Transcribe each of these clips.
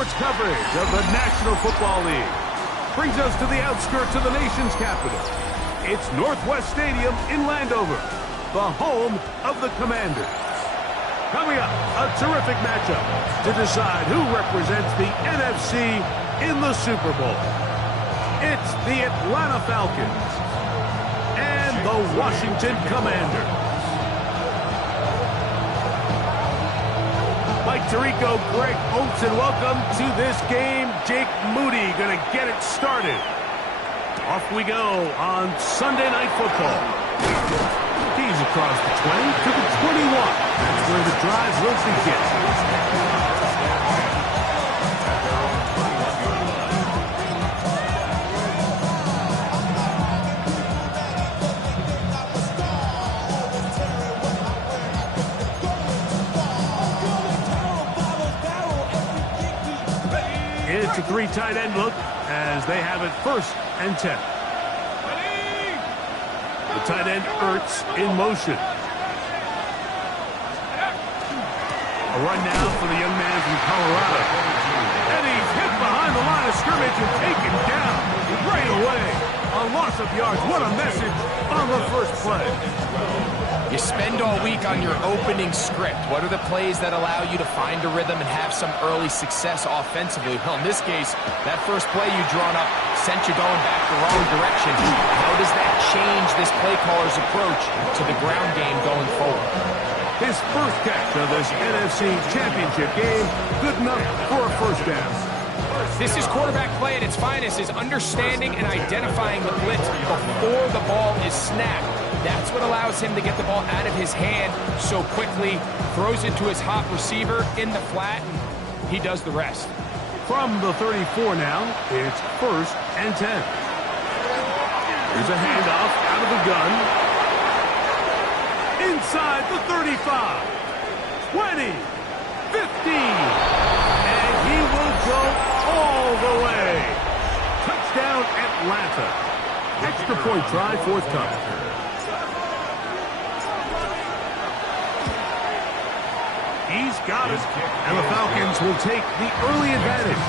sports coverage of the National Football League brings us to the outskirts of the nation's capital. It's Northwest Stadium in Landover, the home of the Commanders. Coming up, a terrific matchup to decide who represents the NFC in the Super Bowl. It's the Atlanta Falcons and the Washington Commanders. Mike Tirico, Greg Oates, and welcome to this game. Jake Moody going to get it started. Off we go on Sunday Night Football. He's across the 20 to the 21. That's where the drive will begin. It's a three tight end look as they have it 1st and 10. The tight end Ertz in motion. A run now for the young man from Colorado. And he's hit behind the line of scrimmage and taken down right away. A loss of yards. What a message on the first play. You spend all week on your opening script. What are the plays that allow you to find a rhythm and have some early success offensively? Well, in this case, that first play you drawn up sent you going back the wrong direction. How does that change this play caller's approach to the ground game going forward? His first catch of this NFC Championship game, good enough for a first down. This is quarterback play at its finest, is understanding and identifying the blitz before the ball is snapped. That's what allows him to get the ball out of his hand so quickly, throws it to his hot receiver in the flat, and he does the rest. From the 34 now, it's 1st and 10. Here's a handoff out of the gun. Inside the 35, 20, 15, and he will go all the way. Touchdown, Atlanta. Extra point try, forthcoming. He's got it, and the Falcons will take the early advantage.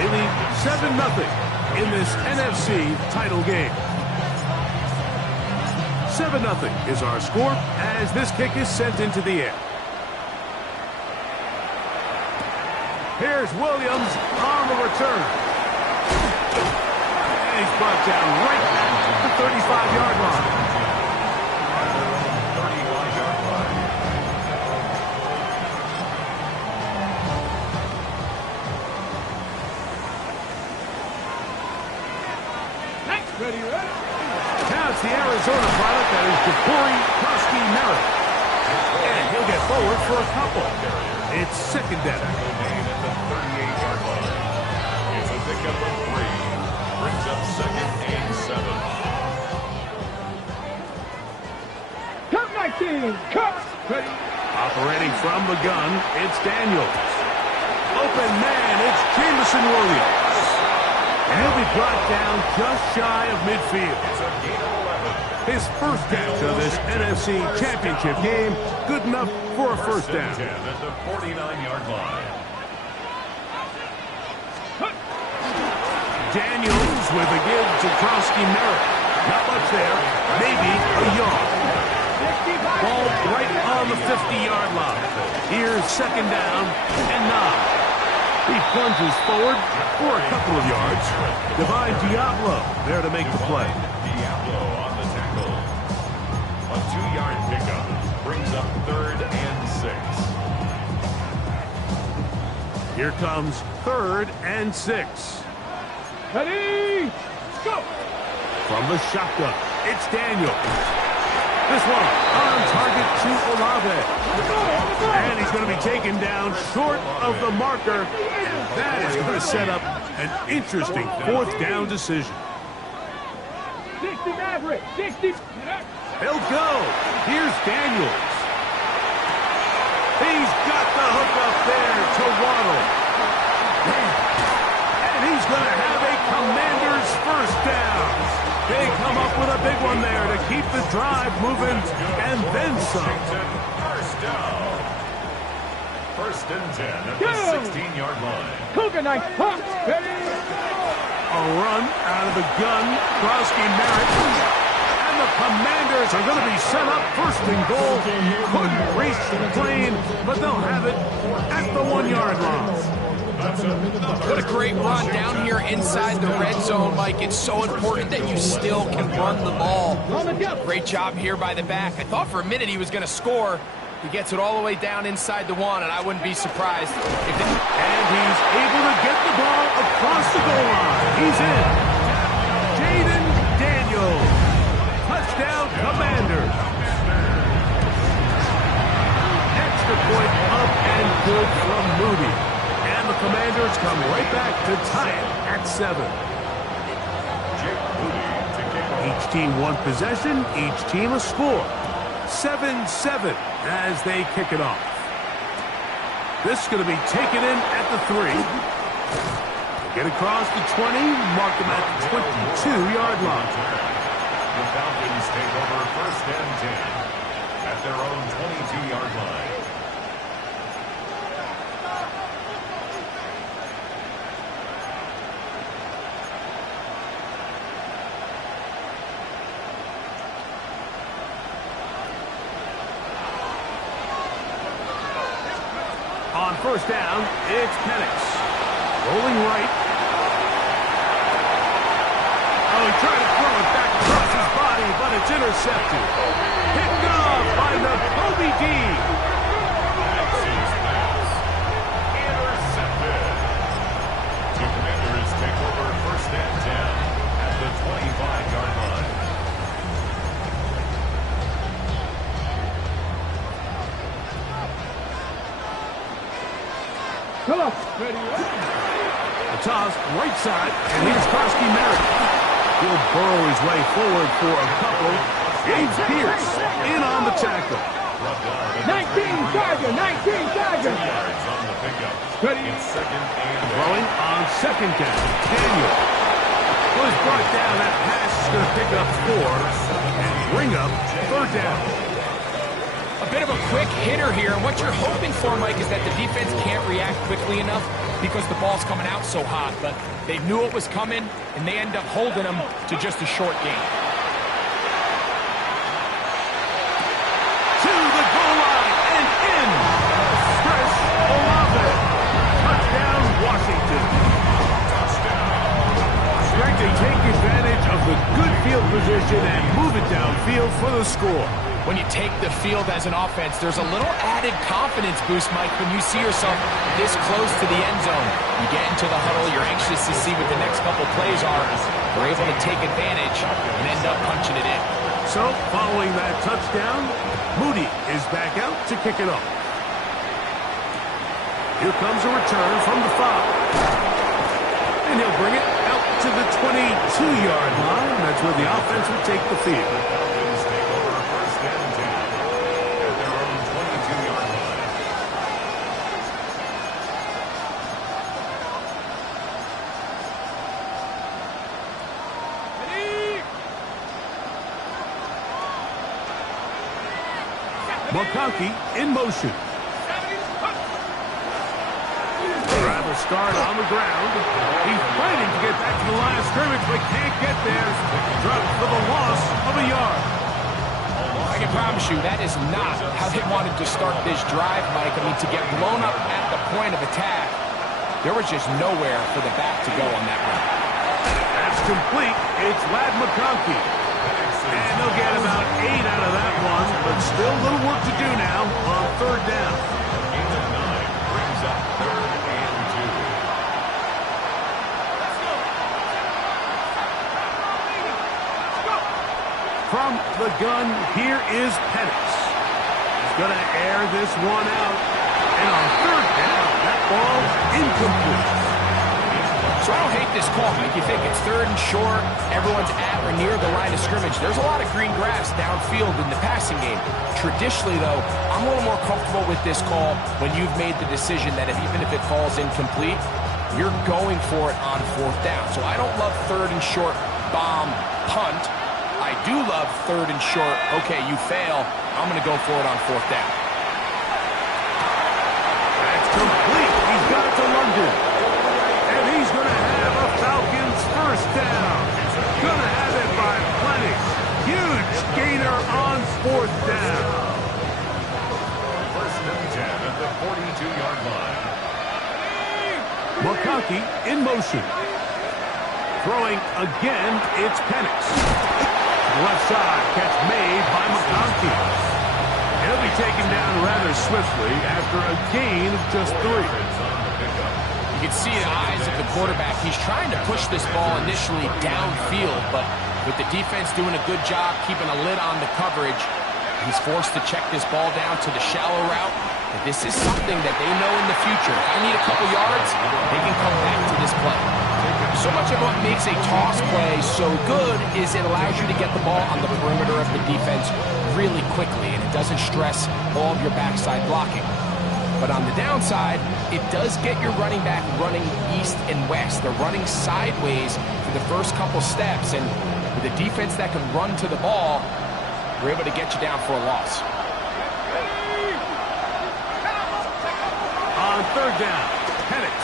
They lead 7-0 in this NFC title game. 7-0 is our score as this kick is sent into the air. Here's Williams on the return. And he's brought down right at the 35-yard line. Now it's the Arizona product that is Ja'Cory Merritt. And he'll get forward for a couple. It's 2nd down. At the 38-yard line. It's a pickup of 3. Brings up 2nd and 7. Cut 19. Cut. Operating from the gun, it's Daniels. Open man, it's Jameson Williams. And he'll be brought down just shy of midfield. His first catch of this NFC Championship game, good enough for a first down. At the 49-yard line. Daniels with a give to Merritt. Not much there, maybe a yard. Ball right on the 50-yard line. Here's 2nd down and 9. He plunges forward for a couple of yards. Divine Diablo there to make the play. Diablo on the tackle. A 2-yard pickup brings up 3rd and 6. Here comes 3rd and 6. Ready, go! From the shotgun, it's Daniels. This one on target to Olave. And he's going to be taken down short of the marker. And that is going to set up an interesting 4th down decision. 60 Maverick, 60. He'll go. Here's Daniels. He's got the hook up there to Waddle. And he's going to have a Commander's first down. They come up with a big one there to keep the drive moving, and then some. First and 10 at the 16-yard line. Cougar Knight, Hawks, ready. A run out of the gun. Krosky Merritt. And the Commanders are going to be set up first and goal. Couldn't reach the plane, but they'll have it at the 1-yard line. What a great run down here inside the red zone, Mike. It's so important that you still can run the ball. Great job here by the back. I thought for a minute he was going to score. He gets it all the way down inside the 1, and I wouldn't be surprised if it... And he's able to get the ball across the goal line. He's in. Jaden Daniels. Touchdown, Commanders. Extra point up and good from Moody. And the Commanders come right back to tie it at 7. Each team one possession, each team a score. 7-7 as they kick it off. This is going to be taken in at the 3. Get across the 20, mark them at the 22-yard line. The Falcons take over first and 10 at their own 22-yard line. On first down, it's Penix. Rolling right. Oh, he tried to throw it back across his body, but it's intercepted. Picked off by the Kobe D. Intercepted. The Commanders take over first and 10 at the 25-yard line. Come on, ready. The toss, right side, and here's Krosky Merritt. He'll burrow his way forward for a couple. James Pierce in on the tackle. 19 Charger, 19 Charger. On the pickup. Ready. It's second and Throwing on second down. Daniel was brought down. That pass is going to pick up 4 and bring up third down. A bit of a quick hitter here, and what you're hoping for, Mike, is that the defense can't react quickly enough because the ball's coming out so hot, but they knew it was coming, and they end up holding them to just a short game. To the goal line and in. Chris Olave. Touchdown, Washington. Trying to take advantage of the good field position and move it downfield for the score. When you take the field as an offense, there's a little added confidence boost, Mike, when you see yourself this close to the end zone. You get into the huddle, you're anxious to see what the next couple plays are. You're able to take advantage and end up punching it in. So, following that touchdown, Moody is back out to kick it off. Here comes a return from the 5. And he'll bring it out to the 22-yard line. That's where the offense will take the field. McConkey in motion. Travel start on the ground. He's fighting to get back to the line of scrimmage, but can't get there. Dropped for the loss of a yard. I can promise you that is not how they wanted to start this drive, Mike. I mean, to get blown up at the point of attack, there was just nowhere for the back to go on that run. That's complete. It's Ladd McConkey. And they'll get about 8 out of that one, but still a little work to do now on third down. Gain of 9 brings up third and 2. From the gun, here is Penix. He's going to air this one out. And on third down, that ball incomplete. So I don't hate this call, Mike. You think it's third and short, everyone's at or near the line of scrimmage. There's a lot of green grass downfield in the passing game. Traditionally, though, I'm a little more comfortable with this call when you've made the decision that even if it falls incomplete, you're going for it on fourth down. So I don't love third and short, bomb, punt. I do love third and short, okay, you fail, I'm going to go for it on fourth down. McConkey in motion. Throwing again, it's Penix. Left side, catch made by McConkey. He'll be taken down rather swiftly after a gain of just 3. You can see the eyes of the quarterback. He's trying to push this ball initially downfield, but with the defense doing a good job keeping a lid on the coverage, he's forced to check this ball down to the shallow route. But this is something that they know in the future. If I need a couple yards, they can come back to this play. So much of what makes a toss play so good is it allows you to get the ball on the perimeter of the defense really quickly, and it doesn't stress all of your backside blocking. But on the downside, it does get your running back running east and west. They're running sideways for the first couple steps, and with a defense that can run to the ball, we're able to get you down for a loss. On third down, Penix.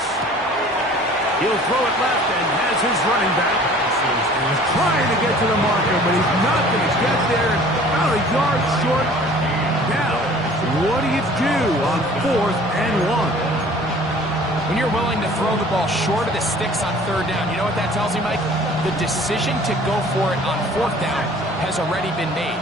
He'll throw it left and has his running back. He's trying to get to the marker, but he's not going to get there. About a yard short. Now, what do you do on 4th and 1? When you're willing to throw the ball short of the sticks on third down, you know what that tells me, Mike? The decision to go for it on 4th down has already been made.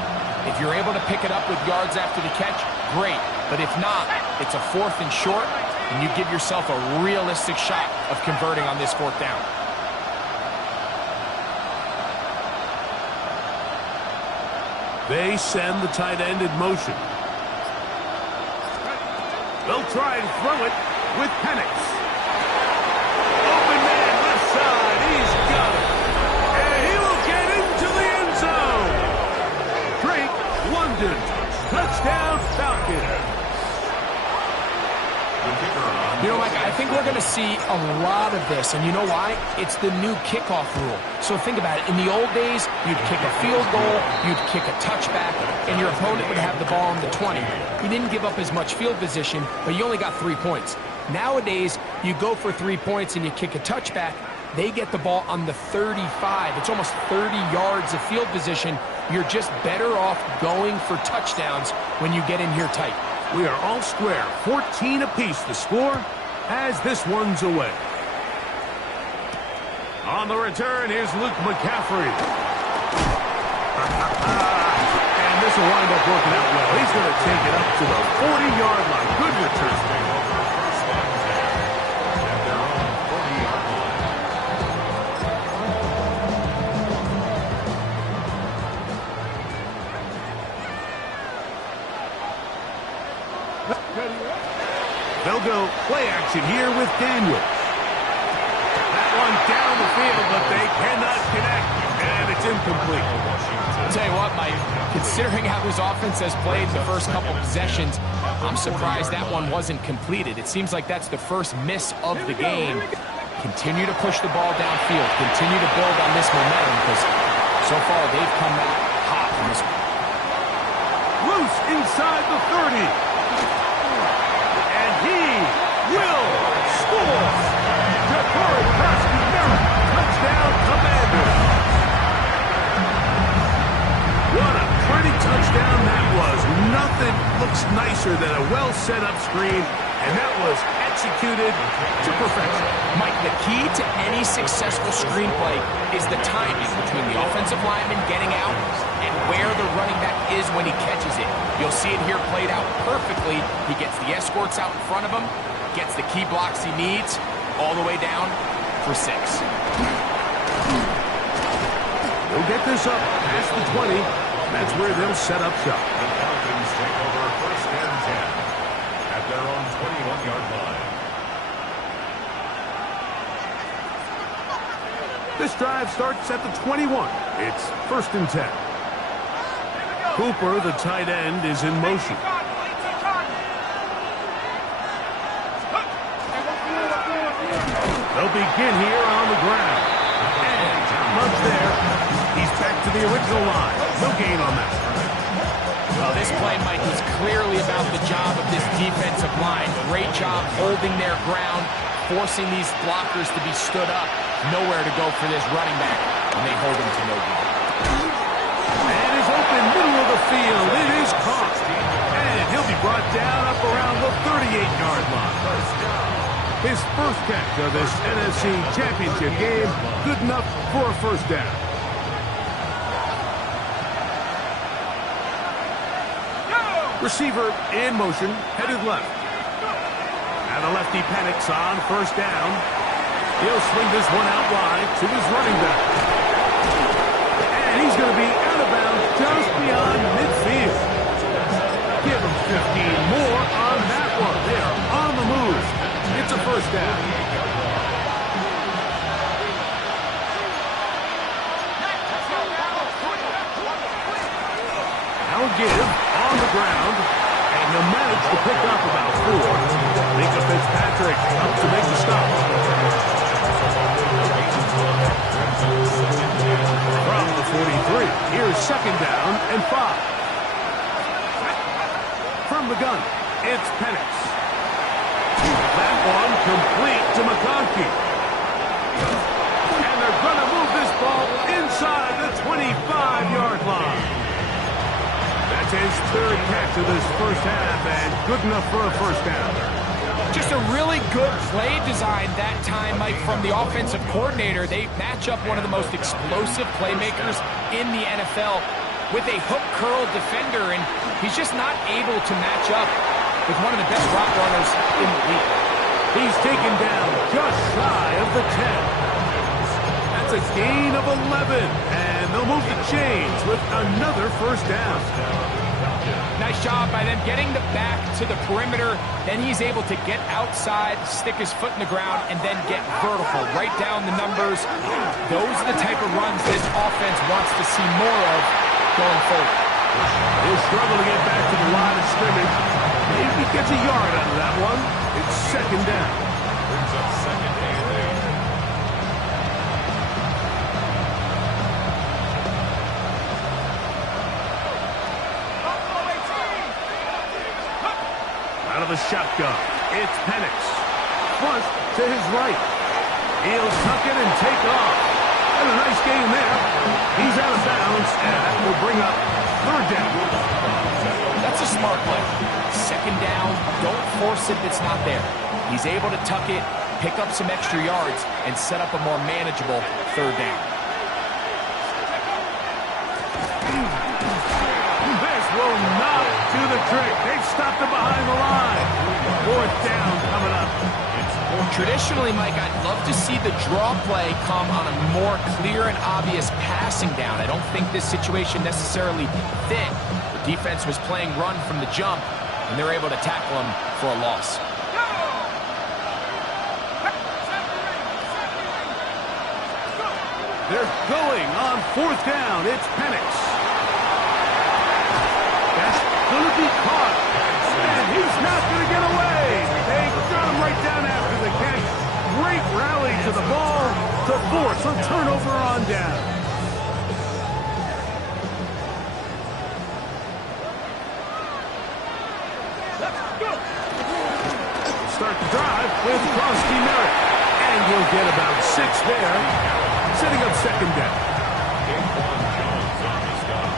If you're able to pick it up with yards after the catch, great. But if not, it's a 4th and short, and you give yourself a realistic shot of converting on this 4th down. They send the tight end in motion. They'll try and throw it with Penix. Open man, left side, he's got it. And he will get into the end zone. Drake London, touchdown Falcons. You know, Mike, I think we're going to see a lot of this, and you know why? It's the new kickoff rule. So think about it. In the old days, you'd kick a field goal, you'd kick a touchback, and your opponent would have the ball on the 20. You didn't give up as much field position, but you only got 3 points. Nowadays, you go for 3 points and you kick a touchback, they get the ball on the 35. It's almost 30 yards of field position. You're just better off going for touchdowns when you get in here tight. We are all square, 14 apiece the score as this one's away. On the return, here's Luke McCaffrey. And this will wind up working out well. He's going to take it up to the 40-yard line. Good return. They'll go play action here with Daniels. That one down the field, but they cannot connect, and it's incomplete. I'll tell you what, Mike, considering how this offense has played the first couple possessions, I'm surprised that one wasn't completed. It seems like that's the first miss of the game. Continue to push the ball downfield. Continue to build on this momentum, because so far they've come out hot on this one. Loose inside the 30. He will score. Ja'Cory Merritt, touchdown Commanders. What a pretty touchdown that was. Nothing looks nicer than a well set up screen, and that was executed to perfection. Mike, the key to any successful screenplay is the timing between the offensive lineman getting out and where the running back is when he catches it. You'll see it here played out perfectly. He gets the escorts out in front of him, gets the key blocks he needs, all the way down for 6. They'll get this up past the 20. That's where they'll set up shop. The Falcons take over 1st and 10 at their own 21-yard line. This drive starts at the 21. It's 1st and 10. Cooper, the tight end, is in motion. They'll begin here on the ground. And much there. He's back to the original line. No gain on that. Well, this play, Mike, was clearly about the job of this defensive line. Great job holding their ground, forcing these blockers to be stood up. Nowhere to go for this running back, and they hold him to no gain. And is open middle of the field. It is caught. And he'll be brought down up around the 38-yard line. His first catch of this NFC Championship game, good enough for a first down. Receiver in motion, headed left. And the lefty panics on first down. He'll swing this one out wide to his running back. And he's going to be out of bounds just beyond midfield. Give him 15 more on that one. They are on the move. It's a first down. Now give on the ground, and he'll manage to pick up about 4. Mika Fitzpatrick up to make the stop. From the 43, here's second down and 5. From the gun, it's Penix. That one complete to McConkey. And they're going to move this ball inside the 25-yard line. That's his third catch of this first half, and good enough for a first down. Just a really good play design that time, Mike, from the offensive coordinator. They match up one of the most explosive playmakers in the NFL with a hook curl defender, and he's just not able to match up with one of the best route runners in the league. He's taken down just shy of the 10. That's a gain of 11, and they'll move the chains with another first down. Nice job by them getting the back to the perimeter. Then he's able to get outside, stick his foot in the ground, and then get vertical. Right down the numbers. Those are the type of runs this offense wants to see more of going forward. He'll struggle to get back to the line of scrimmage. Maybe he gets a yard out of that one. It's second down. Brings up second and 8. Out of the shotgun, it's Penix. Flush to his right. He'll tuck it and take off. And a nice game there. He's out of bounds, and that will bring up third down. That's a smart play. Second down, don't force it if it's not there. He's able to tuck it, pick up some extra yards, and set up a more manageable third down. This will not do the trick. They've stopped him behind the line. Fourth down coming up. Traditionally, Mike, I'd love to see the draw play come on a more clear and obvious passing down. I don't think this situation necessarily fit. The defense was playing run from the jump, and they're able to tackle him for a loss. They're going on fourth down. It's Penix. That's going to be caught. And he's not going to get away. They got him right down after the catch. Great rally to the ball to force a turnover on down. Start the drive with Krosky Merritt. And he'll get about 6 there, setting up second down. Jones on the stop.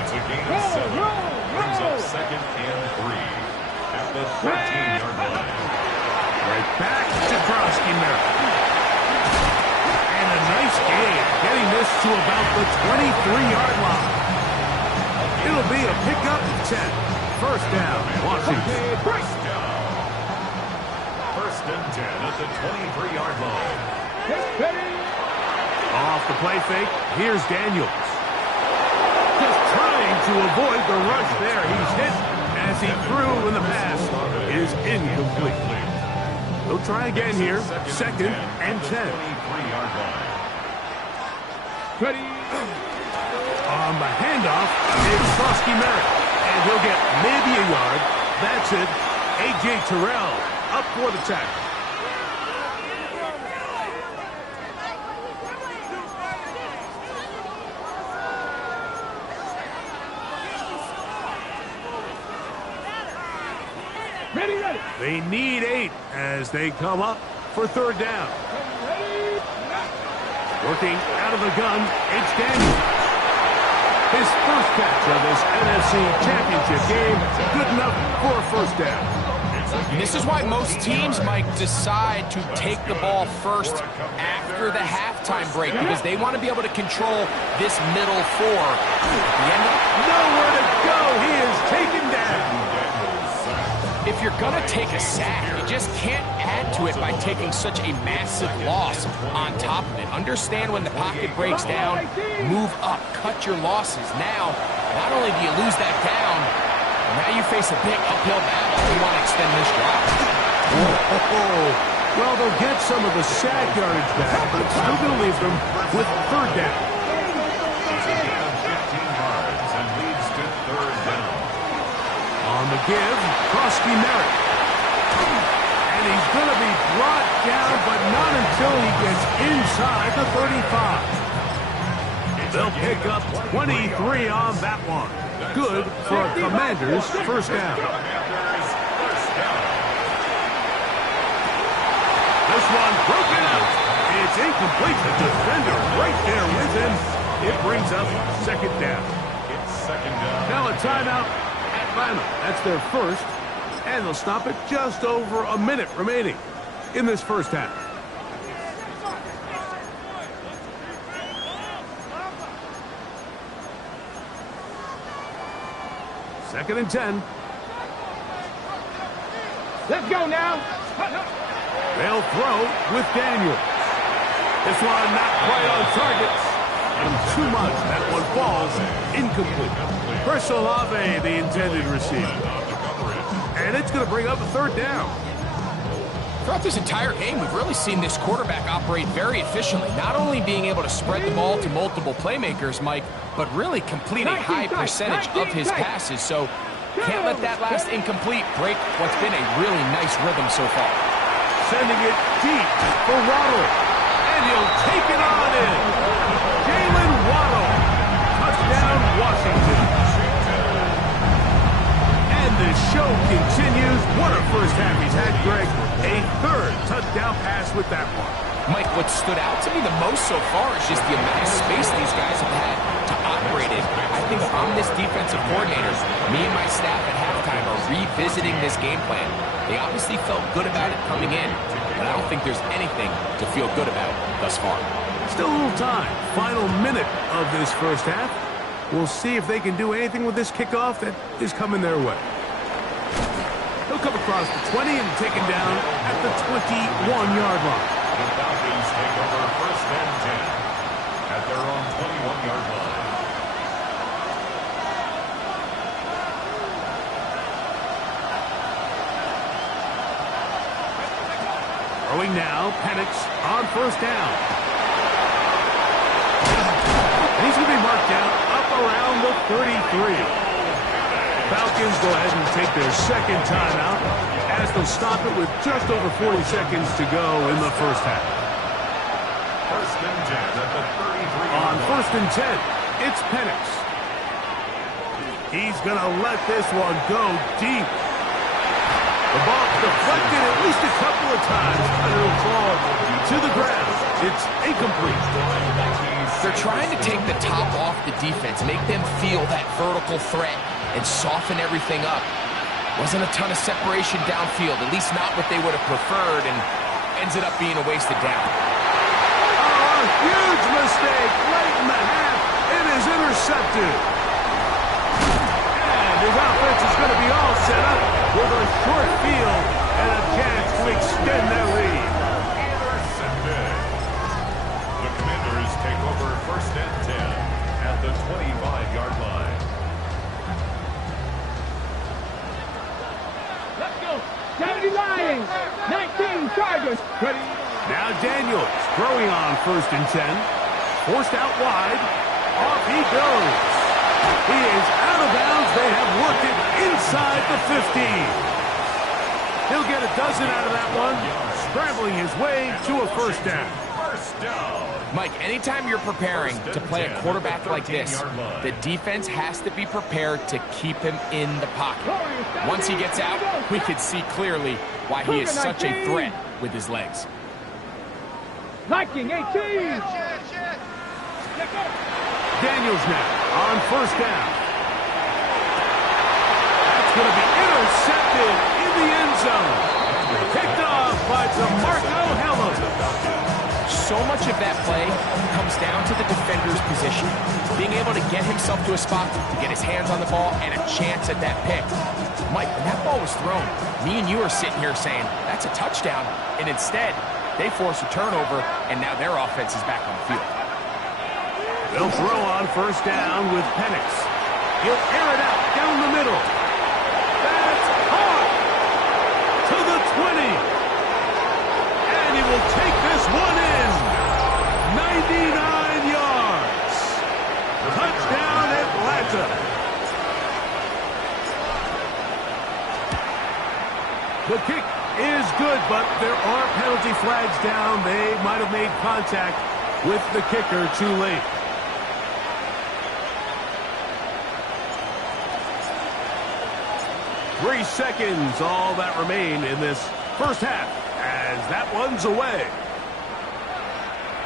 It's a gain of 7. Brings up second and 3 at the 13-yard line. Right back to Krosky Merritt. And a nice gain, getting this to about the 23-yard line. It'll be a pickup of 10. First down, Washington. First and 10 at the 23-yard line. Off the play fake, here's Daniels. Just trying to avoid the rush there. He's hit as he threw, and the pass is incomplete. They'll try again here, second and 10. 23-yard line. Ready. On the handoff, it's Krosky Merritt. And he'll get maybe a yard. That's it. A.J. Terrell up for the tackle. Ready. They need 8 as they come up for third down. Working out of the gun, it's Daniels. His first catch of this NFC Championship game, good enough for a first down. It's And this is why most teams, Mike, decide to take the ball first after the halftime break, because they want to be able to control this middle four. Nowhere to go. He is taken down. If you're going to take a sack, you just can't add to it by taking such a massive loss on top of it. Understand when the pocket breaks down, move up, cut your losses. Now, not only do you lose that down, now you face a big uphill battle if you want to extend this drive. Well, they'll get some of the sack yardage back, but it's still going to leave them with third down. It's a gain of 15 yards and leads to third down. On the give, Krosky Merritt. And he's going to be brought down, but not until he gets inside the 35. They'll pick up 23 on that one. Good for a Commanders' first down. This one broken up. It's incomplete. The defender right there with him. It brings up second down. It's second down. Now a timeout. Atlanta. That's their first. And they'll stop it just over a minute remaining in this first half. Second and 10. Let's go now. They'll throw with Daniels. This one not quite on target. And too much. That one falls incomplete. Chris Olave, the intended receiver. And it's going to bring up a third down. Throughout this entire game, we've really seen this quarterback operate very efficiently, not only being able to spread the ball to multiple playmakers, Mike, but really complete a high percentage of his passes. So can't let that last incomplete break what's been a really nice rhythm so far. Sending it deep for Waddle. And he'll take it on in. Jalen Waddle. Touchdown, Washington. And the show continues. What a first half he's had, Greg. A third touchdown pass with that one. Mike, what stood out to me the most so far is just the amount of space these guys have had to operate in. I think if I'm this defensive coordinator, me and my staff at halftime are revisiting this game plan. They obviously felt good about it coming in, but I don't think there's anything to feel good about thus far. Still a little time. Final minute of this first half. We'll see if they can do anything with this kickoff that is coming their way. He'll come across the 20 and taken down at the 21-yard line. The Falcons take over first and 10 at their own 21-yard line. Throwing now, Penix on first down. And he's going to be marked down up around the 33. Falcons go ahead and take their second timeout as they'll stop it with just over 40 seconds to go in the first half. First and 10 at the 33. On first and 10, it's Penix. He's going to let this one go deep. The ball deflected at least a couple of times, and it'll fall to the ground. It's incomplete. They're trying to take the top off the defense, make them feel that vertical threat, and soften everything up. Wasn't a ton of separation downfield, at least not what they would have preferred, and ends it up being a wasted down. Oh, a huge mistake late in the half. It is intercepted. And his offense is going to be all set up with a short field and a chance to extend their lead. Intercepted. The Commanders take over first and 10 at the 25-yard line. Let's go. 70 Lions. 19 Chargers. Ready. Now Daniels throwing on first and 10. Forced out wide. Off he goes. He is out of bounds. They have worked it inside the 15. He'll get a dozen out of that one. Scrambling his way to a first down. First down. Mike, anytime you're preparing to play a quarterback like this, the defense has to be prepared to keep him in the pocket. Once he gets out, we can see clearly why he is such a threat with his legs. Viking 18. Daniels now on first down. That's That's going to be intercepted in the end zone. Picked off by DeMarco Hellum. So much of that play comes down to the defender's position, being able to get himself to a spot to get his hands on the ball and a chance at that pick. Mike, when that ball was thrown, me and you are sitting here saying, that's a touchdown, and instead, they force a turnover, and now their offense is back on the field. They'll throw on first down with Penix. He'll air it out down the middle. That's caught to the 20. And he will take this one in. 99 yards. Touchdown, Atlanta. The kick is good, but there are penalty flags down. They might have made contact with the kicker too late. Three seconds, all that remain in this first half, as that one's away.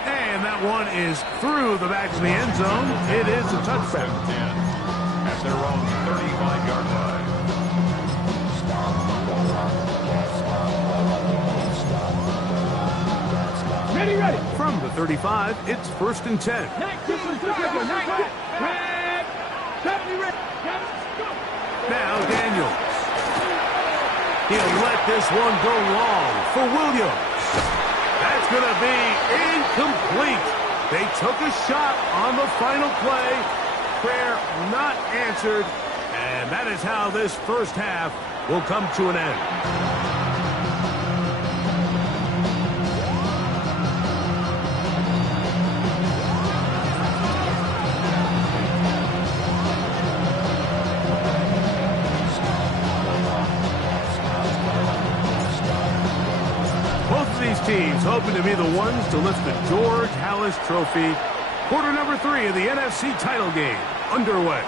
And that one is through the back of the end zone. It is a touchdown. At their own 35-yard line. Ready. From the 35, it's 1st and 10. Now Daniels. He'll let this one go long for Williams. That's going to be incomplete. They took a shot on the final play. Prayer not answered. And that is how this first half will come to an end. Teams hoping to be the ones to lift the George Halas Trophy. Quarter number 3 of the NFC title game underway.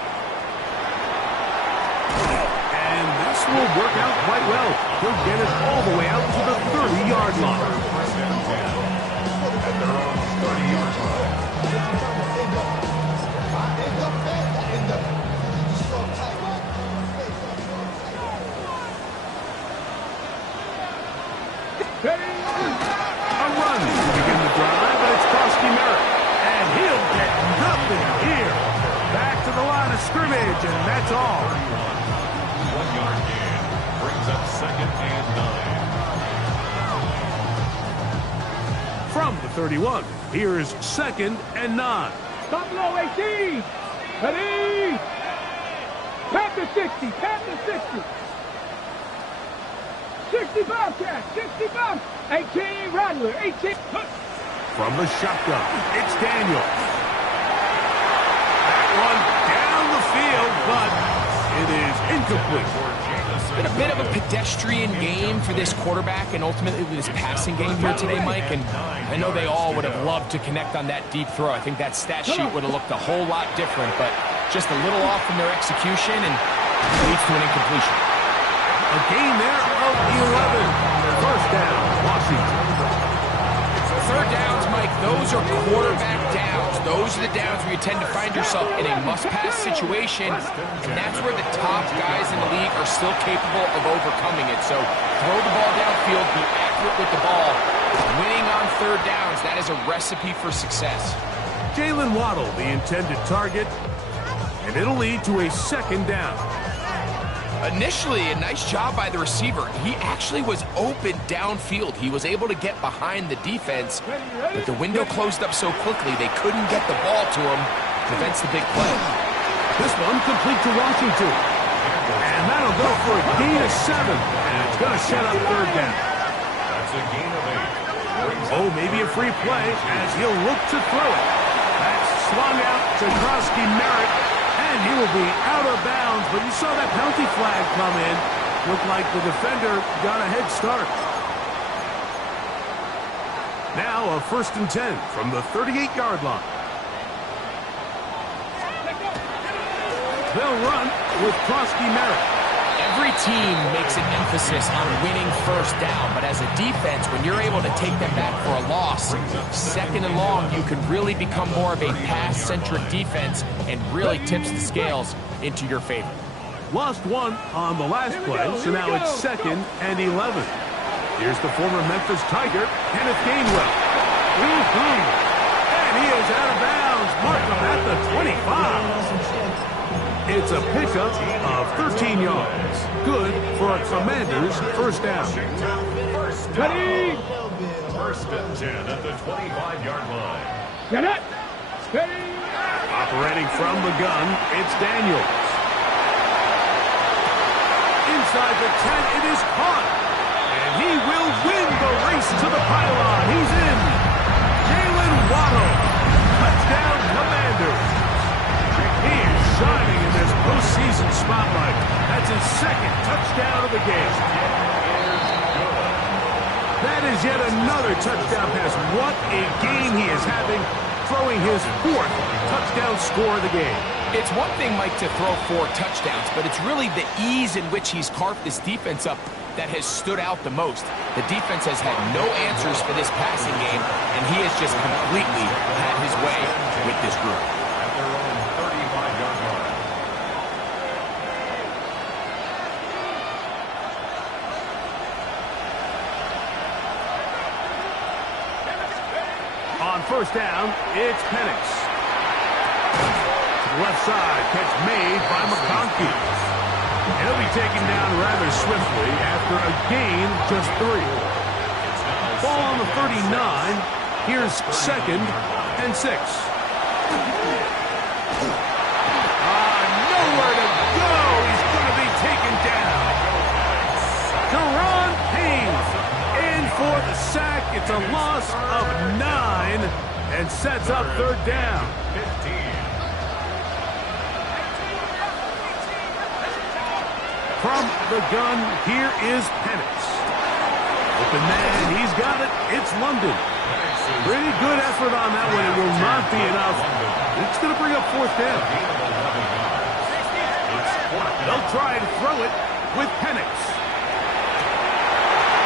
And this will work out quite well. He'll get it all the way out to the 30-yard line. At their own 30-yard line. A run to begin the drive, and it's Krosky Merritt. And he'll get nothing here. Back to the line of scrimmage, and that's all. 1-yard gain brings up 2nd and 9. From the 31, here's 2nd and 9. Stop low, 18. Ready. Panther 60. Panther 60. 65 catch. 65. 18 Rattler. 18. From the shotgun, it's Daniels. That one down the field, but it is incomplete. Been a bit of a pedestrian game for this quarterback and ultimately this passing game here today, Mike. And I know they all would have loved to connect on that deep throw. I think that stat sheet would have looked a whole lot different, but just a little off from their execution and leads to an incompletion. A gain there of 11. First down, Washington. Third downs, Mike, those are quarterback downs. Those are the downs where you tend to find yourself in a must-pass situation, and that's where the top guys in the league are still capable of overcoming it. So throw the ball downfield, be accurate with the ball. Winning on third downs, that is a recipe for success. Jalen Waddle, the intended target, and it'll lead to a 2nd down. Initially, a nice job by the receiver. He actually was open downfield. He was able to get behind the defense, but the window closed up so quickly they couldn't get the ball to him. Prevents the big play. This one complete to Washington. And that'll go for a gain of 7. And it's going to set up third down. That's a gain of 8. Oh, maybe a free play as he'll look to throw it. That's swung out to Krosky Merritt. And he will be out of bounds, but you saw that penalty flag come in. Looked like the defender got a head start. Now a 1st and 10 from the 38-yard line. They'll run with Krosky Merritt. Every team makes an emphasis on winning first down, but as a defense, when you're able to take them back for a loss, 2nd and long, you can really become more of a pass-centric defense and really tips the scales into your favor. Lost one on the last play, so now it's 2nd and 11. Here's the former Memphis Tiger, Kenneth Gainwell. And he is out of bounds. Mark him at the 25. It's a pickup of 13 yards. Good for a Commanders first down. Ready? First and 10 at the 25-yard line. Get it. Ready? Operating from the gun, it's Daniels. Inside the 10, it is caught. And he will win the race to the pylon. He's in. Jalen Waddle. Touchdown, Commanders. He is shining in this postseason spotlight. That's his 2nd touchdown of the game. That is yet another touchdown pass. What a game he is having, throwing his 4th touchdown score of the game. It's one thing, Mike, to throw 4 touchdowns, but it's really the ease in which he's carved this defense up that has stood out the most. The defense has had no answers for this passing game, and he has just completely had his way with this group. At their own 35-yard line. On first down, it's Penix. To the left side, catch made by McConkey. He'll be taken down rather swiftly after a gain just 3. Ball on the 39. Here's 2nd and 6. Nowhere to go. He's going to be taken down. Deron Payne in for the sack. It's a loss of 9 and sets up 3rd down. 15. From the gun, here is Penix. Open man, he's got it. It's London. Pretty good effort on that one. It will not be enough. It's going to bring up 4th down. They'll try and throw it with Penix.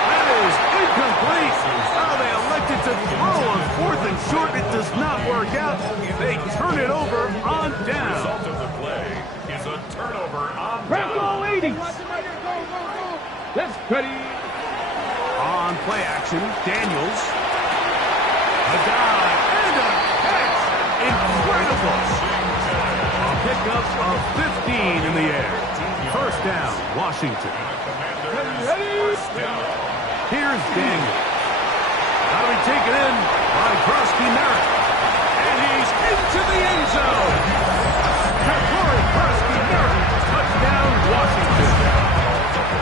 That is incomplete. Oh, they elected to throw on 4th and short. It does not work out. They turn it over on The down. result of the play is a turnover on Bronco down. 80. Let's ready. On play action, Daniels. A dive and a catch. Incredible. A pickup of 15 in the air. First down, Washington. Here's Daniels. Got to be taken in by Krusty Merritt. And he's into the end zone. Corey Krusty Merritt. Touchdown, Washington.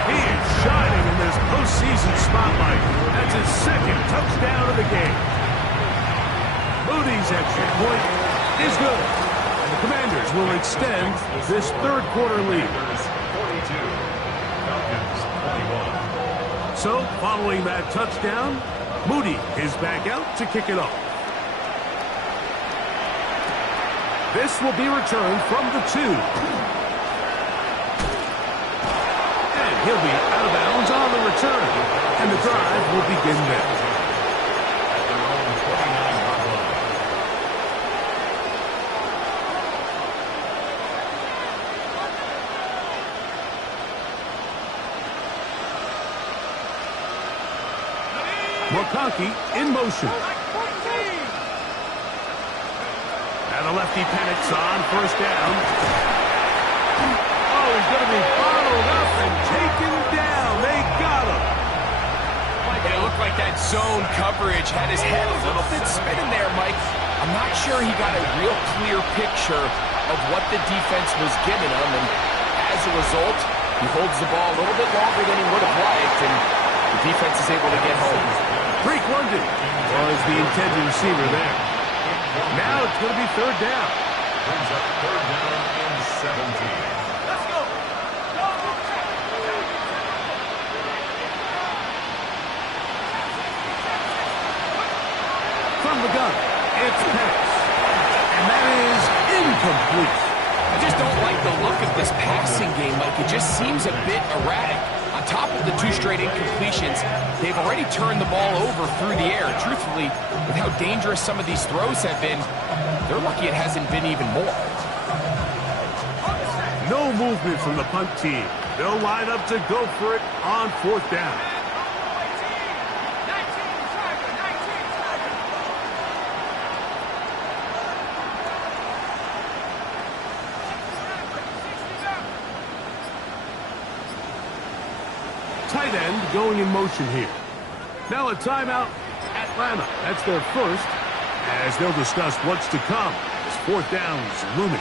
He is shining in this postseason spotlight. That's his 2nd touchdown of the game. Moody's extra point is good. And the Commanders will extend this 3rd quarter lead. 42. Falcons 21. So, following that touchdown, Moody is back out to kick it off. This will be returned from the 2. And he'll be out of bounds on the return. And the drive will begin there. At their own 29-yard line. McConkey in motion. And a lefty Penix on first down. Oh, he's going to be bottled up and taken down. They got him. It looked like that zone coverage had his head a little bit spinning there, Mike. I'm not sure he got a real clear picture of what the defense was giving him, and as a result, he holds the ball a little bit longer than he would have liked, and the defense is able to get home. Drake London was the intended receiver there. Now it's going to be 3rd down. Brings up 3rd down and 17. From the gun, it's Penix. And that is incomplete. I just don't like the look of this passing game, Mike. It just seems a bit erratic. On top of the 2 straight incompletions, they've already turned the ball over through the air. Truthfully, with how dangerous some of these throws have been, they're lucky it hasn't been even more. No movement from the punt team. They'll line up to go for it on 4th down. Tight end going in motion here. Now a timeout, Atlanta. That's their first, as they'll discuss what's to come as 4th down is looming.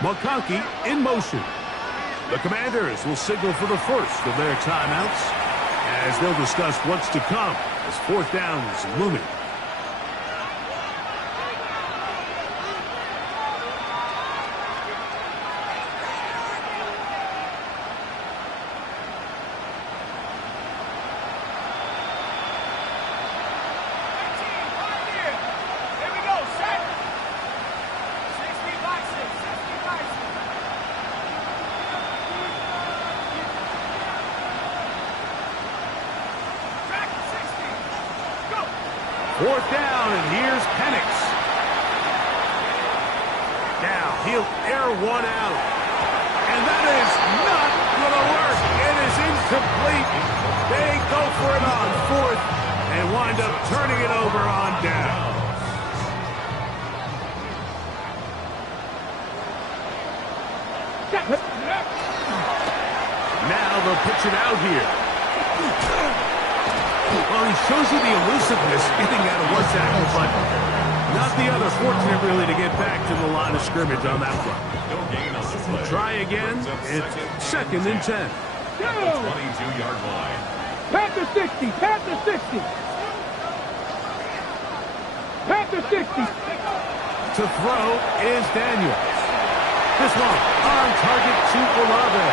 McConkey in motion. The Commanders will signal for the first of their timeouts as they'll discuss what's to come as 4th down is looming. Fourth down, and here's Penix. Now, he'll air one out. And that is not going to work. It is incomplete. They go for it on 4th and wind up turning it over on down. Now they'll pitch it out here. Well, he shows you the elusiveness getting out of one tackle, but not the other. Fortunate, really, to get back to the line of scrimmage on that front. No gain on the play. Try again. It's 2nd and 10. At the 22-yard line. Panther 60. Panther 60. Panther 60. To throw is Daniels. This one on target to Olave.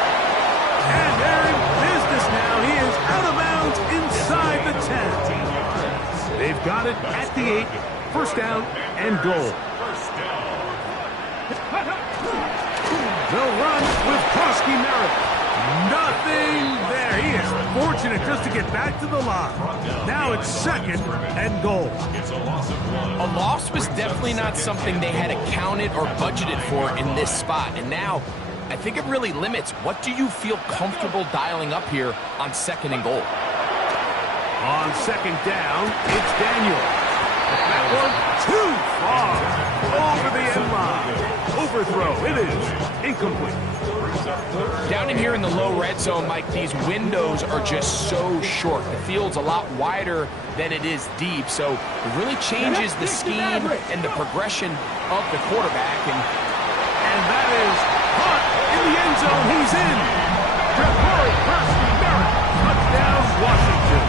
And they're in business now. He is out of bounds inside the 10. They've got it at the 8. First down and goal. They'll run with Krosky Merritt. Nothing there. He is fortunate just to get back to the line. Now it's 2nd and goal. A loss was definitely not something they had accounted or budgeted for in this spot. And now, I think it really limits what do you feel comfortable dialing up here on 2nd and goal. On 2nd down, it's Daniel. That one too far over the end line. Overthrow. It is incomplete. Down in here in the low red zone, Mike, these windows are just so short. The field's a lot wider than it is deep, so it really changes the scheme and the progression of the quarterback. And that is caught in the end zone. He's in. Jabari Merritt. Touchdown, Washington.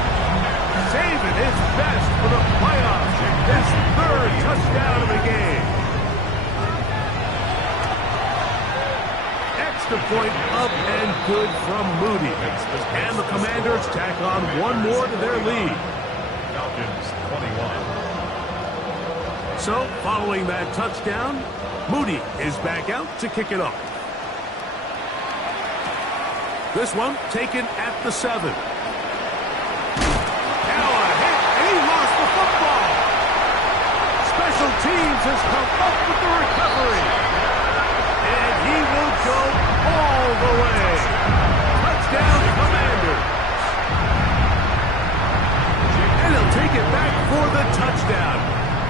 Saving his best for the playoffs. His 3rd touchdown of the game. Extra point up and good from Moody. And the Commanders tack on one more to their lead. Falcons 21. So, following that touchdown, Moody is back out to kick it off. This one taken at the 7. Now a hit, and he lost the football. Special teams has come up with the recovery. And he will go all the way. Touchdown, Commanders. And he'll take it back for the touchdown.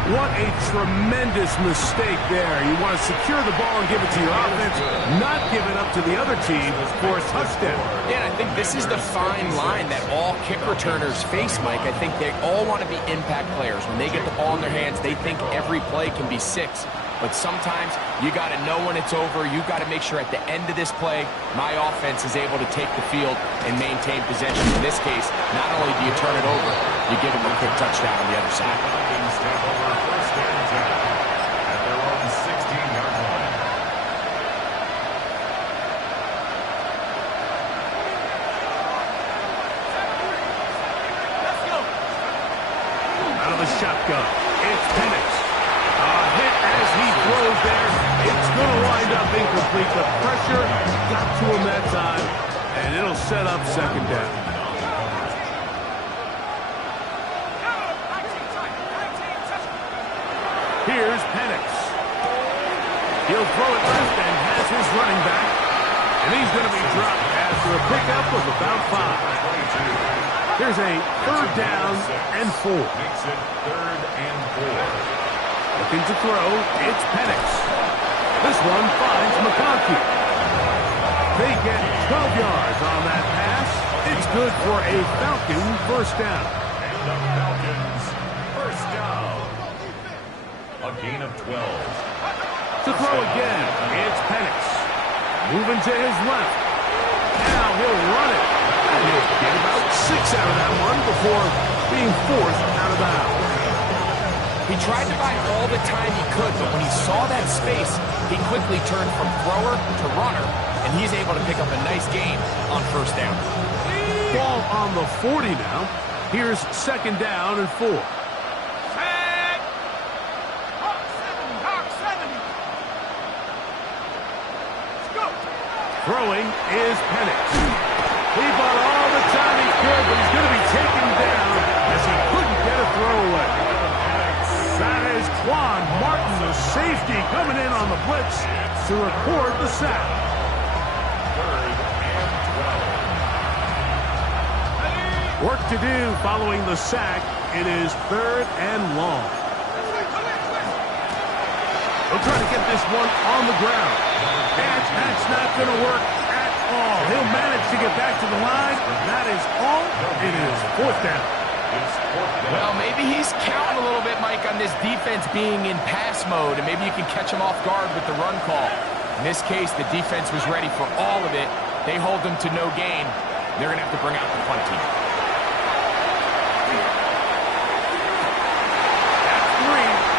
What a tremendous mistake there. You want to secure the ball and give it to your offense, not give it up to the other team for a touchdown. Yeah, and I think this is the fine line that all kick returners face, Mike. I think they all want to be impact players. When they get the ball in their hands, they think every play can be 6. But sometimes you got to know when it's over. You got to make sure at the end of this play, my offense is able to take the field and maintain possession. In this case, not only do you turn it over, you give them a quick touchdown on the other side. Falcons take over 1st and 10 at their own 16-yard line. Out of the shotgun, it's Penix. A hit as he throws there, it's going to wind up incomplete. The pressure got to him that time, and it'll set up second down. Here's Penix. He'll throw it left and has his running back. And he's going to be dropped after a pickup of about 5. Here's a third down and 4. Makes it third and 4. Looking to throw, it's Penix. This one finds McConkey. They get 12 yards on that pass. It's good for a Falcon first down. And the Falcons first down. A gain of 12. To throw again, it's Penix. Moving to his left. Now he'll run it. And he'll get about 6 out of that one before being forced out of bounds. He tried to buy all the time he could, but when he saw that space, he quickly turned from thrower to runner, and he's able to pick up a nice gain on first down. Ball on the 40 now. Here's second down and 4. Throwing is Penix. He bought all the time he could, but he's going to be taken down as he couldn't get a throwaway. That is Quan Martin, the safety, coming in on the blitz to record the sack. Third and 12. Work to do following the sack. It is third and long. They'll try to get this one on the ground. And that's not going to work at all. He'll manage to get back to the line. That is all. It is fourth down. Well, maybe he's counting a little bit, Mike, on this defense being in pass mode, and maybe you can catch him off guard with the run call. In this case, the defense was ready for all of it. They hold him to no gain. They're going to have to bring out the punt team.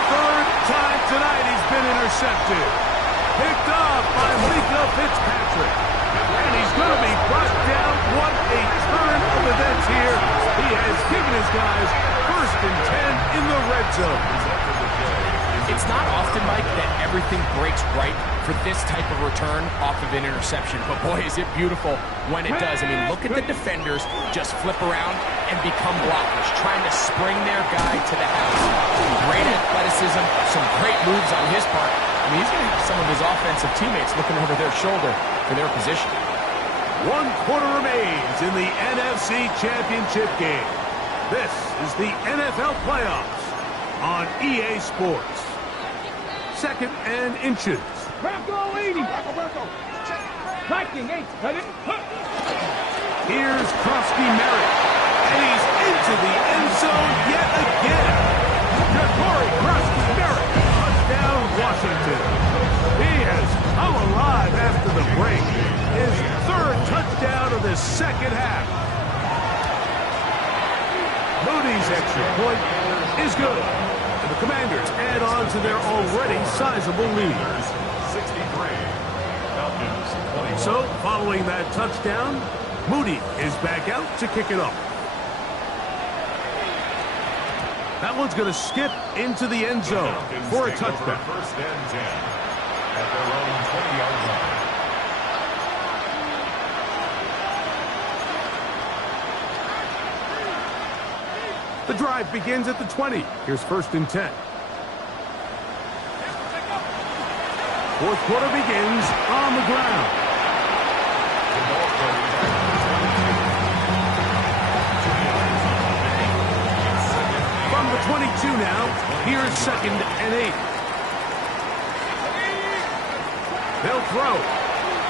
Third time tonight he's been intercepted. Picked off by Mika Fitzpatrick. And he's going to be brought down. What a turn of events here. He has given his guys first and 10 in the red zone. It's not often, Mike, that everything breaks right for this type of return off of an interception. But boy, is it beautiful when it does. I mean, look at the defenders just flip around and become blockers, trying to spring their guy to the house. Great athleticism, some great moves on his part. I mean, he's going to have some of his offensive teammates looking over their shoulder for their position. 1 quarter remains in the NFC Championship game. This is the NFL Playoffs on EA Sports. Second and inches. Bronco 80. Viking 8. Cut it. Here's Krosky Merritt. And he's into the end zone yet again. Ja'Cory Krosky Merritt. Touchdown, Washington. He has come alive after the break. His third touchdown of the second half. Moody's extra point is good. And the Commanders add on to their already sizable lead. 63. Falcons 20. So, following that touchdown, Moody is back out to kick it off. That one's going to skip into the end zone for a touchdown. First and 10 at their own 20-yard line. The drive begins at the 20. Here's first and 10. Fourth quarter begins on the ground. From the 22 now, here's second and 8. They'll throw.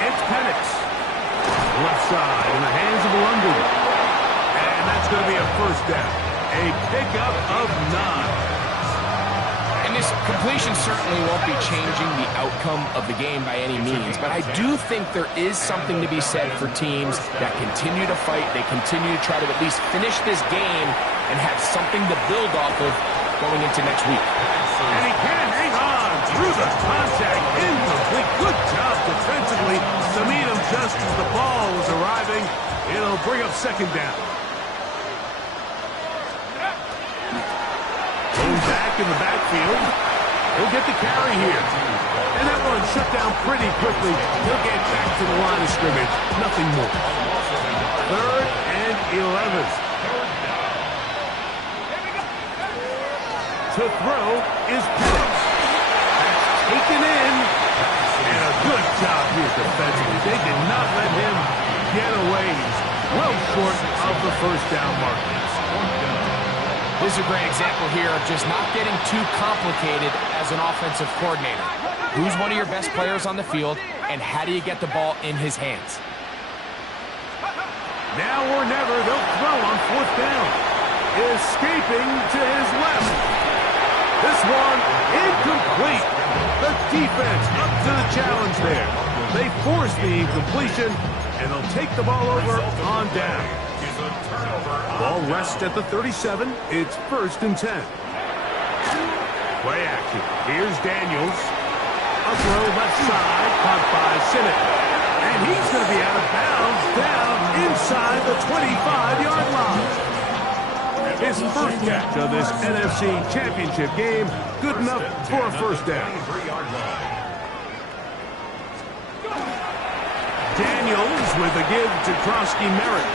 It's Penix. Left side in the hands of London. And that's going to be a first down. A pickup of 9. And this completion certainly won't be changing the outcome of the game by any means, but I do think there is something to be said for teams that continue to fight. They continue to try to at least finish this game and have something to build off of going into next week. And he can hang on through the contact. Incomplete. Good job defensively to meet him just as the ball was arriving. It'll bring up second down. Going back in the backfield. He'll get the carry here. And that one shut down pretty quickly. He'll get back to the line of scrimmage. Nothing more. 3rd and 11. To throw is Penix. That's taken in. And a good job here defensively. They did not let him get away. He's well short of the first down marker. This is a great example here of just not getting too complicated as an offensive coordinator. Who's one of your best players on the field, and how do you get the ball in his hands? Now or never, they'll throw on 4th down. Escaping to his left. This one incomplete. The defense up to the challenge there. They force the incompletion, and they'll take the ball over on down. Ball rests at the 37. It's 1st and 10. Play action. Here's Daniels. A throw left side, caught by Sinnott. And he's going to be out of bounds down inside the 25-yard line. His first catch of this NFC Championship game, good enough for a 1st down. Daniels with a give to Krosky Merritt.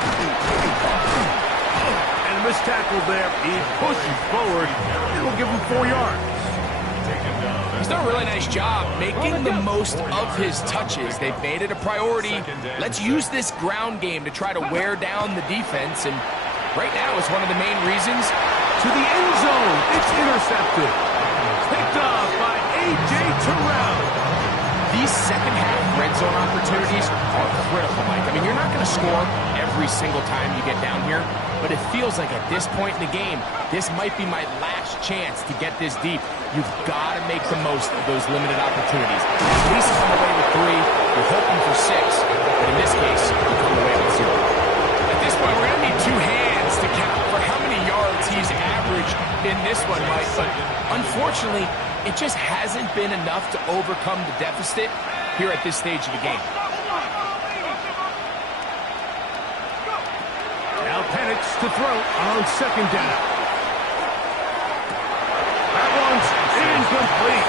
And a missed tackle there. He pushes forward. It'll give him 4 yards. He's done a really nice job making the most of his touches. They've made it a priority. Let's use this ground game to try to wear down the defense. And right now it's one of the main reasons. To the end zone. It's intercepted. Picked off by A.J. Terrell. These second-half red zone opportunities are critical, Mike. I mean, you're not going to score every single time you get down here, but it feels like at this point in the game, this might be my last chance to get this deep. You've got to make the most of those limited opportunities. At least come away with 3. You're hoping for 6, but in this case, you come away with 0. At this point, we're going to need 2 hands to count for how many yards he's averaged in this one, Mike, but unfortunately, it just hasn't been enough to overcome the deficit here at this stage of the game. Now Penix to throw on 2nd down. That one's incomplete.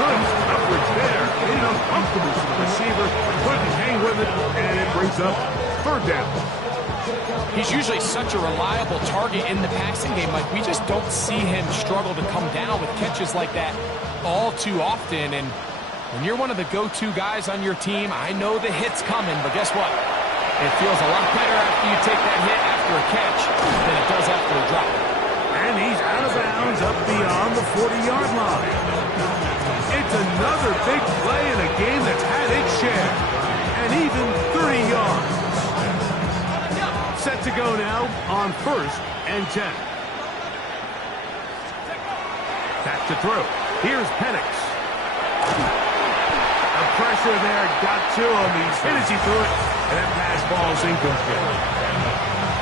Good coverage there. Made it uncomfortable for the receiver. Couldn't hang with it, and it brings up 3rd down. He's usually such a reliable target in the passing game. Like, we just don't see him struggle to come down with catches like that all too often. And when you're one of the go-to guys on your team, I know the hit's coming, but guess what? It feels a lot better after you take that hit after a catch than it does after a drop. And he's out of bounds up beyond the 40-yard line. It's another big play in a game that's had its share. And even 30 yards. Set to go now on 1st and 10. Back to throw. Here's Penix. The pressure there got to him. He's hit as he threw it, and that pass ball's incomplete.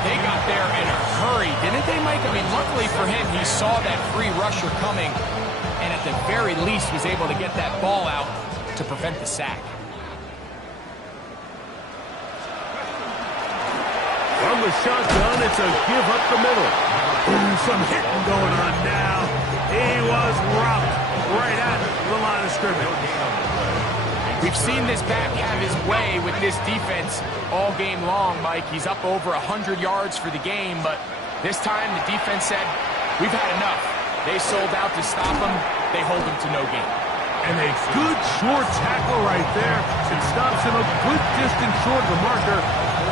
They got there in a hurry, didn't they, Mike? I mean, luckily for him, he saw that free rusher coming, and at the very least was able to get that ball out to prevent the sack. From the shotgun, it's a give up the middle. Ooh, some hitting going on now. He was rocked right at the line of scrimmage. We've seen this back have his way with this defense all game long, Mike. He's up over 100 yards for the game, but this time the defense said, we've had enough. They sold out to stop him. They hold him to no gain. And a good short tackle right there. It stops him a good distance short of the marker.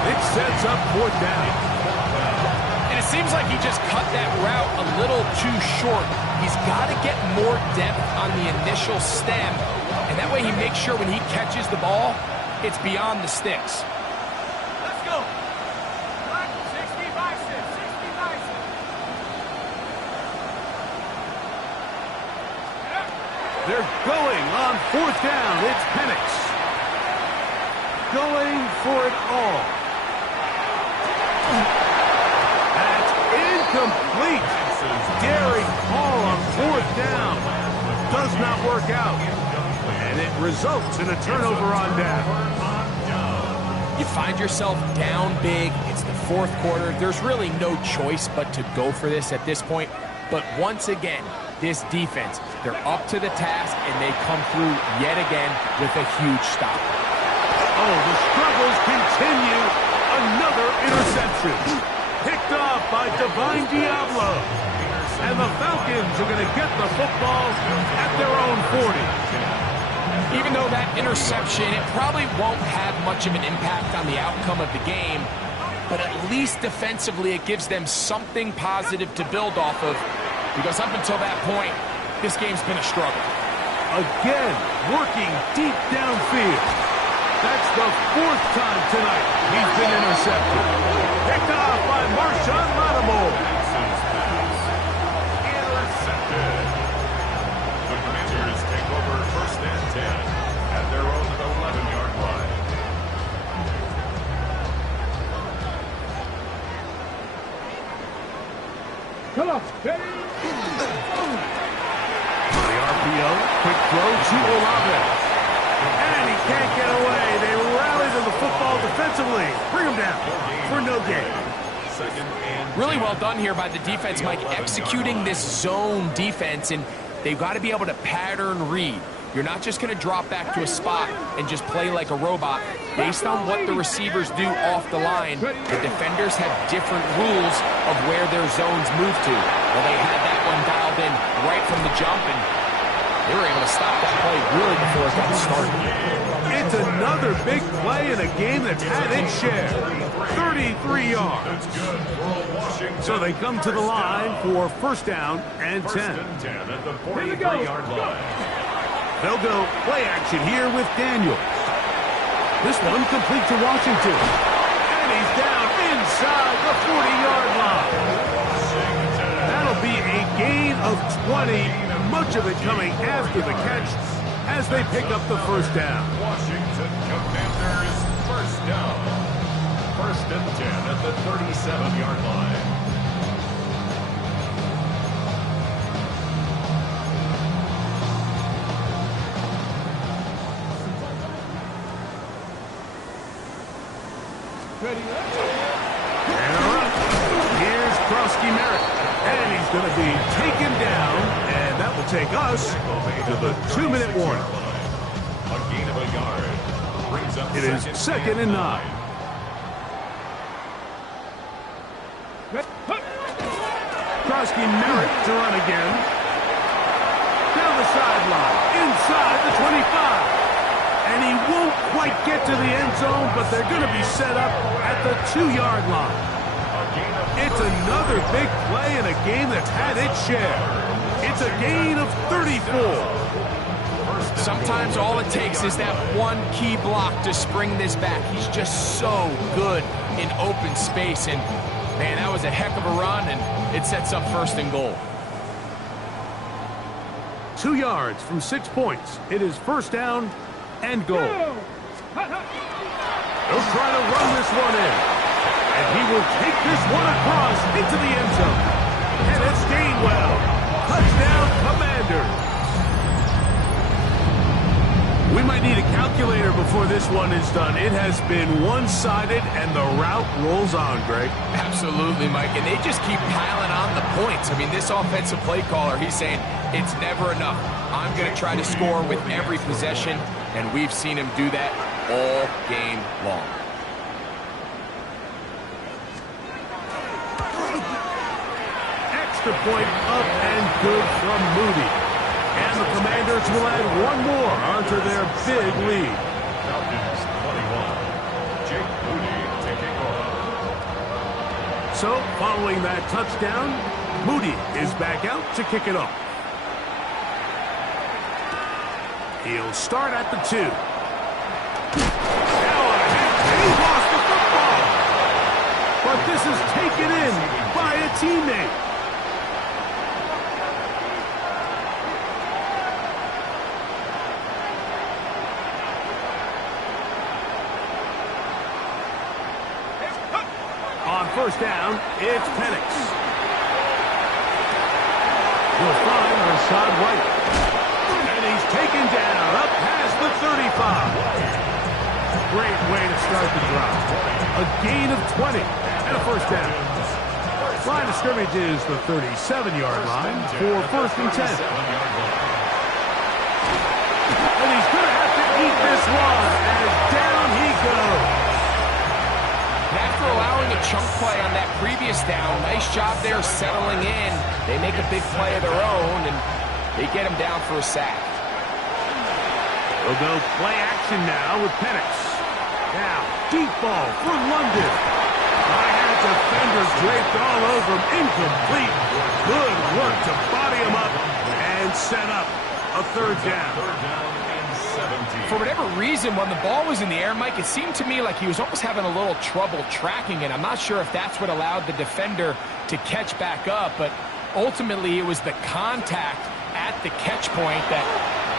It sets up 4th down. And it seems like he just cut that route a little too short. He's got to get more depth on the initial stem. And that way he makes sure when he catches the ball, it's beyond the sticks. Let's go. 60 biceps, 60 biceps. They're going on 4th down. It's Penix. Going for it all. That's incomplete. Daring call on 4th down. Does not work out. And it results in a turnover on down. You find yourself down big. It's the 4th quarter. There's really no choice but to go for this at this point. But once again, this defense, they're up to the task, and they come through yet again with a huge stop. Oh, the struggles continue. Another interception. Picked off by Divine Diablo. And the Falcons are going to get the football at their own 40. Even though that interception, it probably won't have much of an impact on the outcome of the game, but at least defensively it gives them something positive to build off of, because up until that point, this game's been a struggle. Again, working deep downfield. That's the 4th time tonight he's been intercepted. Picked off by Marshawn Lattimore. Intercepted. The Commanders take over 1st and 10 at their own 11-yard line. Come on, ready? The RPO, quick throw to Olave. And he can't get away. They rally to the football defensively. Bring him down for no gain. Really well done here by the defense, Mike, executing this zone defense, and they've got to be able to pattern read. You're not just going to drop back to a spot and just play like a robot. Based on what the receivers do off the line, the defenders have different rules of where their zones move to. Well, they had that one dialed in right from the jump, and they were able to stop that play really before it got started. It's another big play in a game that's had its share. 33 yards. So they come to the line for 1st down and 10. 1st and 10 at the 43-yard line. They'll go play action here with Daniel. This one complete to Washington. And he's down inside the 40-yard line. That'll be a gain of 20, much of it coming after the catch as they pick up the 1st down. Washington Commanders 1st down. 1st and 10 at the 37-yard line. Ready? And a run. Here's Krosky Merritt. And he's going to be taken down. And that will take us to the 2-minute warning. A gain of a yard. Brings up It is 2nd and 9. Krosky Merritt to run again. Down the sideline. Inside the 25. And he won't quite get to the end zone, but they're going to be set up at the 2-yard line. It's another big play in a game that's had its share. It's a gain of 34. Sometimes all it takes is that one key block to spring this back. He's just so good in open space, and man, that was a heck of a run, and it sets up 1st and goal. 2 yards from 6 points. It is 1st down and goal. They'll try to run this one in. And he will take this one across into the end zone. And it's Gainwell. Touchdown, Commanders. We might need a calculator before this one is done. It has been one-sided, and the route rolls on, Greg. Absolutely, Mike. And they just keep piling on the points. I mean, this offensive play caller, he's saying it's never enough. I'm going to try to score with every possession, and we've seen him do that all game long. Extra point up and good from Moody. And the Commanders will add one more onto their big lead. Falcons 21. Jake Moody taking over. So, following that touchdown, Moody is back out to kick it off. He'll start at the 2. Now a hit. He lost the football. But this is taken in by a teammate. On 1st down, it's Penix. He'll find Rashad White. And he's taken down up past the 35. Great way to start the drive. A gain of 20 and a 1st down. Line of scrimmage is the 37-yard line for 1st and 10. And he's going to have to eat this one as down he goes. After allowing a chunk play on that previous down, nice job there settling in. They make a big play of their own, and they get him down for a sack. They'll go play action now with Penix. Now, deep ball for London. I had a defender draped all over him. Incomplete. Good work to body him up and set up a 3rd down. For whatever reason, when the ball was in the air, Mike, it seemed to me like he was almost having a little trouble tracking it. I'm not sure if that's what allowed the defender to catch back up, but ultimately it was the contact at the catch point that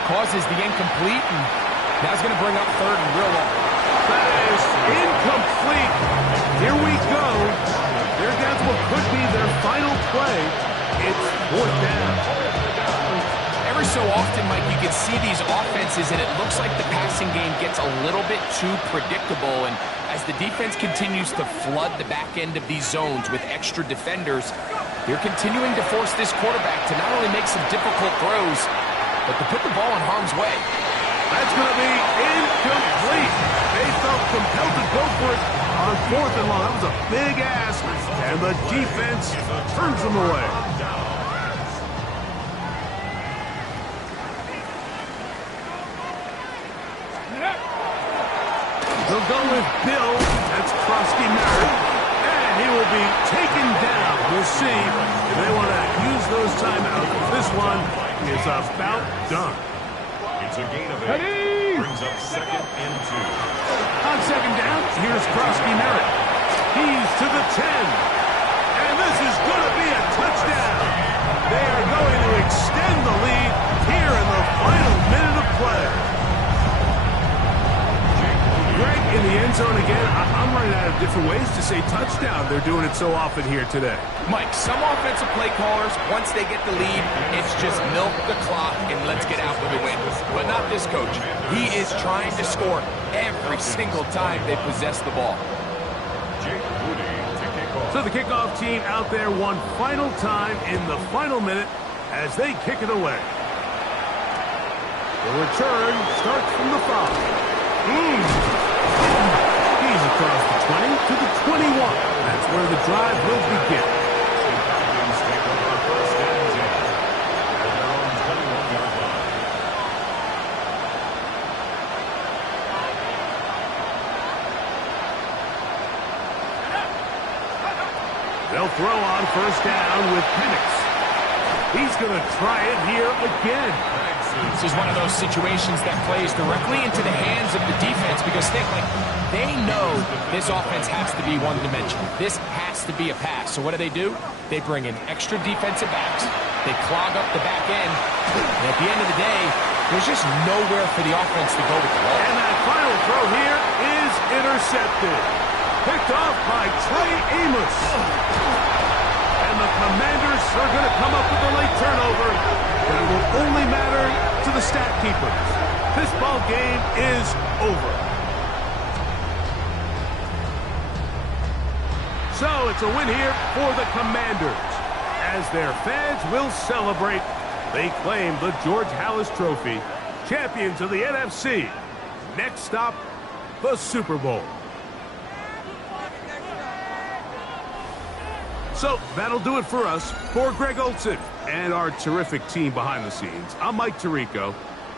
causes the incomplete, and now he's going to bring up 3rd and real long. That is incomplete. Here we go. They're down to what could be their final play. It's 4th down. Every so often, Mike, you can see these offenses, and it looks like the passing game gets a little bit too predictable, and as the defense continues to flood the back end of these zones with extra defenders, they're continuing to force this quarterback to not only make some difficult throws, but to put the ball in harm's way. That's going to be incomplete. They felt compelled to go for it on 4th and long. That was a big ask, and the defense turns them away. They'll go with Bill. That's Krusty Merritt. And he will be taken down. We'll see if they want to use those timeouts. This one is about done. It's a gain of 8. Brings up 2nd and 2. On 2nd down, here's Krusty Merritt. He's to the 10. And this is going to be a touchdown. They are going to extend the lead here in the final minute of play. Greg in the end zone again. I'm running out of different ways to say touchdown. They're doing it so often here today. Mike, some offensive play callers, once they get the lead, it's just milk the clock and let's get out with a win. But not this coach. He is trying to score every single time they possess the ball. So the kickoff team out there one final time in the final minute as they kick it away. The return starts from the 5. He's across the 20 to the 21. That's where the drive will begin. Falcons take over 1st and 10. At their own 21-yard line. They'll throw on 1st down with Penix. He's going to try it here again. This is one of those situations that plays directly into the hands of the defense because they know this offense has to be one-dimensional. This has to be a pass. So what do? They bring in extra defensive backs. They clog up the back end. And at the end of the day, there's just nowhere for the offense to go with the ball. And that final throw here is intercepted. Picked off by Trey Amos. And the Commanders are going to come up with a late turnover. But it will only matter to the stat keepers. This ball game is over. So it's a win here for the Commanders. As their fans will celebrate, they claim the George Halas Trophy, champions of the NFC. Next stop, the Super Bowl. So that'll do it for us. For Greg Olson and our terrific team behind the scenes, I'm Mike Tirico.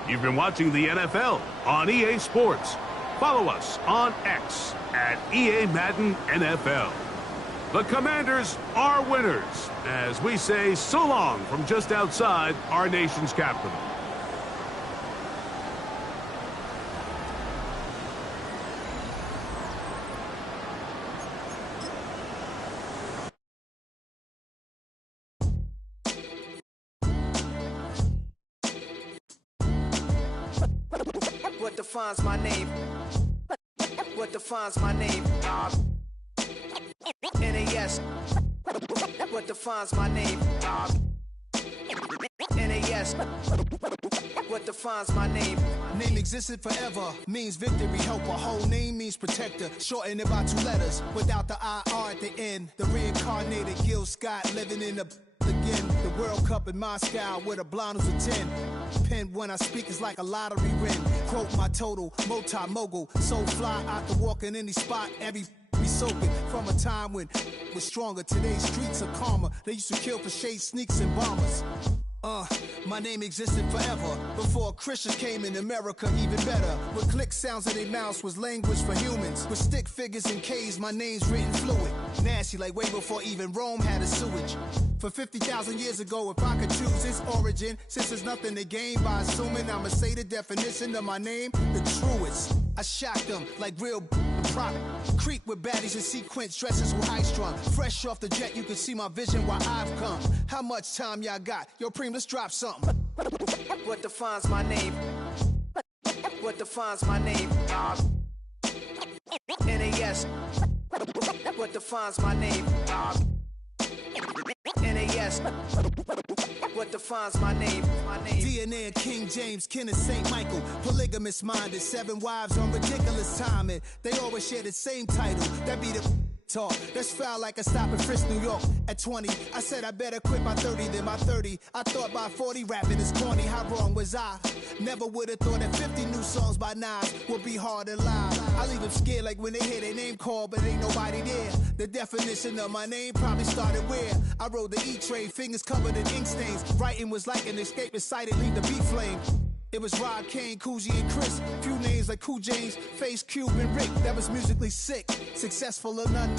You've been watching the NFL on EA Sports. Follow us on X at EA Madden NFL. The Commanders are winners, as we say so long from just outside our nation's capital. What defines my name? What defines my name? NAS. What defines my name? NAS. What defines my name? Name existed forever, means victory, helper. Whole name means protector, shortened it by 2 letters, without the IR at the end. The reincarnated Gil Scott, living in the again. The World Cup in Moscow, with a blonde who's a 10. Pen when I speak is like a lottery win. Quote my total, multi-mogul, so fly out to walk in any spot, every be soaking from a time when was stronger. Today's streets are calmer. They used to kill for shade sneaks and bombers. My name existed forever before Christians came in America, even better. With click sounds in their mouths was language for humans. With stick figures and K's, my name's written fluid. Nasty like way before even Rome had a sewage. For 50,000 years ago, if I could choose its origin, since there's nothing to gain by assuming I'ma say the definition of my name, the truest. I shocked them like real prop. Creep with baddies in sequence, dresses with high strung. Fresh off the jet, you can see my vision where I've come. How much time y'all got? Yo, Preem, let's drop something. What defines my name? What defines my name? NAS. What defines my name? NAS. What defines my name? DNA of King James, kin of St. Michael. Polygamous minded, 7 wives on ridiculous timing. They always share the same title. That be the talk. That's foul like a stop in Frisk, New York. At 20, I said I better quit by 30 than by 30. I thought by 40 rapping is corny. How wrong was I? Never would have thought that 50 new songs by Nas would be hard to lie. I leave them scared like when they hear their name called, but ain't nobody there. The definition of my name probably started where I rode the E-train, fingers covered in ink stains. Writing was like an escape excited, leave the beat flame. It was Rod, Kane, Coogee, and Chris. Few names like Cool James, Face, Cube, and Rick. That was musically sick, successful or none.